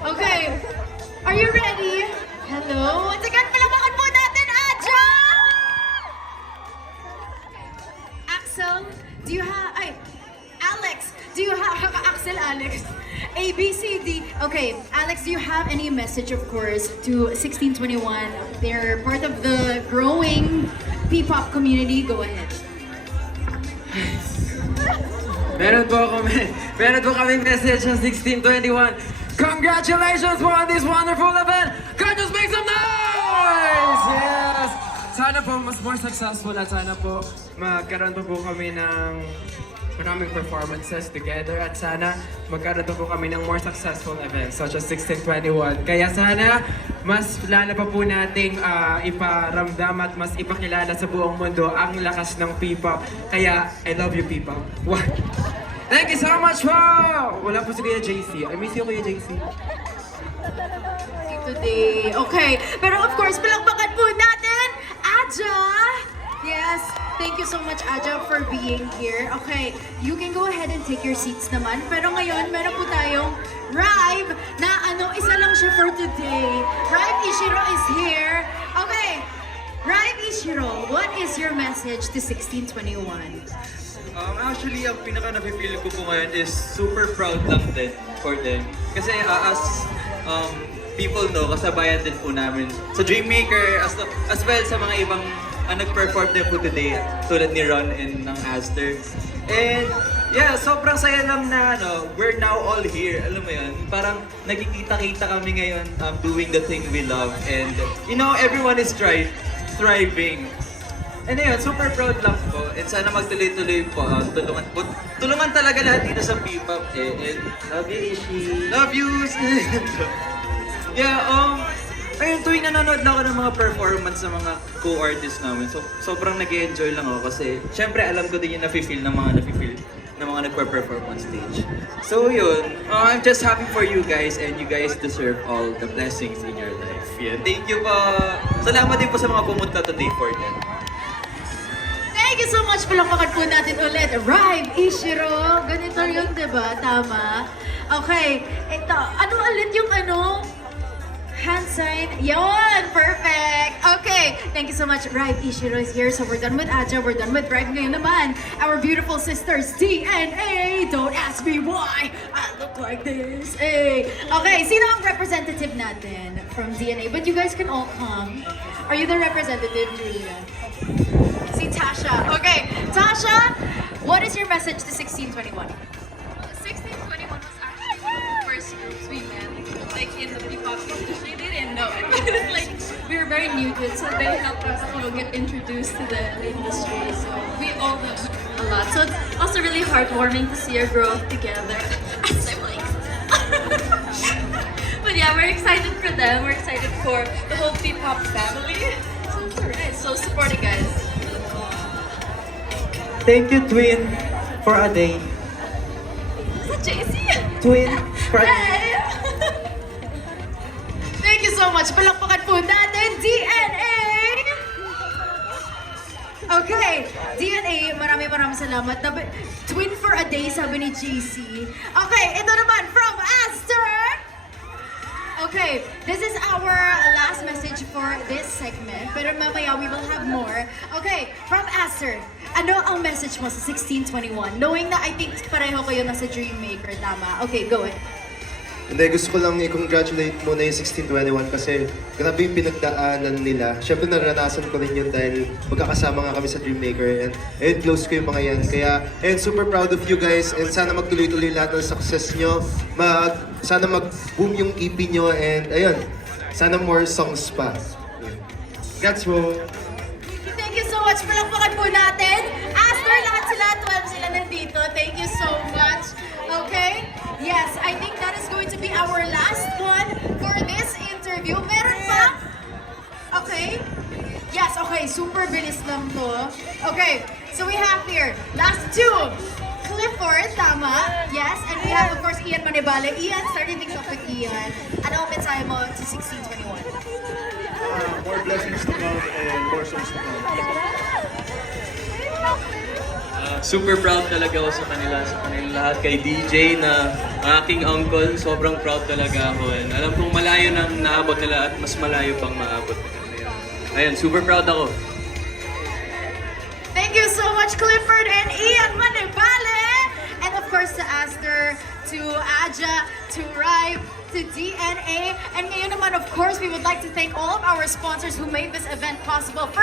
Okay. Are you ready? Hello? Once again, palakpakan po natin, Aja! Axel, do you have... Ay, Alex, do you have... Axel, Alex. A, B, C, D. Okay, Alex, do you have any message, of course, to 1621? They're part of the growing P-pop community. Go ahead. Meron po kami message ng 1621. Congratulations po on this wonderful event! Can you make some noise? Yes! Sana po mas more successful at sana po magkaroon pa po kami ng maraming performances together at sana magkaroon pa po kami ng more successful events such as 1621. Kaya sana mas lalo pa po nating iparamdam at mas ipakilala sa buong mundo ang lakas ng P-pop. Kaya I love you P-pop. Thank you so much po! Wala po si Kuya JC. I miss you, Kuya JC. Today. Okay. Pero of course, palakpakan po natin, Aja! Yes. Thank you so much, Aja, for being here. Okay. You can go ahead and take your seats naman. Pero ngayon, meron po tayong Rive na isa lang siya for today. Rive Ishiro is here. Okay. Rive Ishiro, what is your message to 1621? Actually, ang pinaka nafe-feel ko po ngayon is super proud lang din for them. Kasi as people know, kasabayan din po namin sa Dreammaker as well sa mga ibang nag-perform din po today tulad ni Ron and ng Aster. And yeah, sobrang saya lang na we're now all here. Alam mo yun, parang nagkikita-kita kami ngayon doing the thing we love. And everyone is thriving. And ayun, super proud lang po. And sana magtuloy-tuloy po. Tulungan talaga lahat dito sa P-pop. And love you, Ishi. Love you! Yeah, ayun, tuwing nanonood lang ako ng mga performance ng mga co-artists namin. So, sobrang nag-enjoy lang ako kasi syempre alam ko din yung nafe-feel ng mga nagpe-perform on stage. So yun, I'm just happy for you guys and you guys deserve all the blessings in your life. Yeah, thank you po. Salamat din po sa mga pumunta today for them. Thank you so much. Palakpakan po natin ulit. Rive Ishiro. Ganito yun, diba? Tama. Okay. Ito. Ano ulit yung hand sign? Yon! Perfect! Okay. Thank you so much. Rive Ishiro is here. So we're done with Aja. We're done with Rive. Ngayon naman, our beautiful sisters, DNA. Don't ask me why I look like this. Hey. Okay. Sino ang representative natin from DNA? But you guys can all come. Are you the representative, Julia? Si Tasha. Okay, Tasha, what is your message to 1621? 1621 was actually one of the first groups we met, like in the P-pop industry. They didn't know it. Like we were very new to it, so they helped us, get introduced to the industry. So we all learned a lot. So it's also really heartwarming to see our growth together as siblings. But yeah, we're excited for them. We're excited for the whole P-pop family. So it's alright. So support it, guys. Thank you, Twin, for a day. Is that JC? Twin, for a day. Hey! Thank you so much. Palakpakan po natin, DNA! Okay, DNA, maraming salamat. Twin for a day, sabi ni JC. Okay, ito naman from Aster! Okay, this is our last message for this segment. Pero mamaya we will have more. Okay, from Aster, ano ang message mo sa 1621? Knowing na I think pareho kayo nasa Dreammaker, tama? Okay, go ahead. Hindi, gusto ko lang i-congratulate muna yung 1621 kasi grabe yung pinagdaanan nila. Siyempre naranasan ko rin yun dahil magkakasama nga kami sa Dreammaker and close ko yung mga yan. Kaya, and super proud of you guys and sana magtuloy-tuloy lahat ng success nyo. Sana mag-boom yung EP nyo and ayun, sana more songs pa. Congrats mo! Thank you so much. Palakpakan po natin. Aster, lahat sila, 12 sila nandito. Thank you so much. Okay? Yes, I think that is going to be our last one for this interview. Meron pa? Okay? Yes, okay. Super bilis lang to. Okay, so we have here, last two. Clifford, tama? Yes, and we have, of course, Ian Manibale. Ian, starting things off with Ian. Ano ang mensahe mo to 1621? More blessings to come and more songs to come. super proud talaga ako sa kanila lahat. Kay DJ na aking uncle, sobrang proud talaga ako. And alam kong malayo nang naabot nila at mas malayo pang maabot nila. Ayun, super proud ako. Thank you so much, Clifford and Ian Manibale! And of course, to Aster, to Aja, to Rive, to DNA. And ngayon naman, of course, we would like to thank all of our sponsors who made this event possible. First,